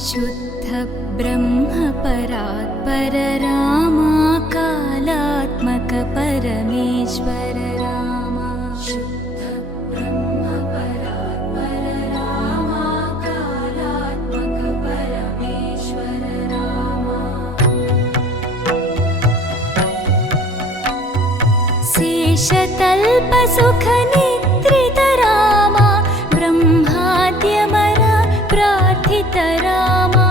शुद्ध ब्रह्म परात्पर रामा कालात्मक परमेश्वर रामा शुद्ध ब्रह्म परात्पर रामा कालात्मक परमेश्वर रामा शेषतल्प सुख निद्रित रामा ब्रह्माद्यमर प्रार्थित रामा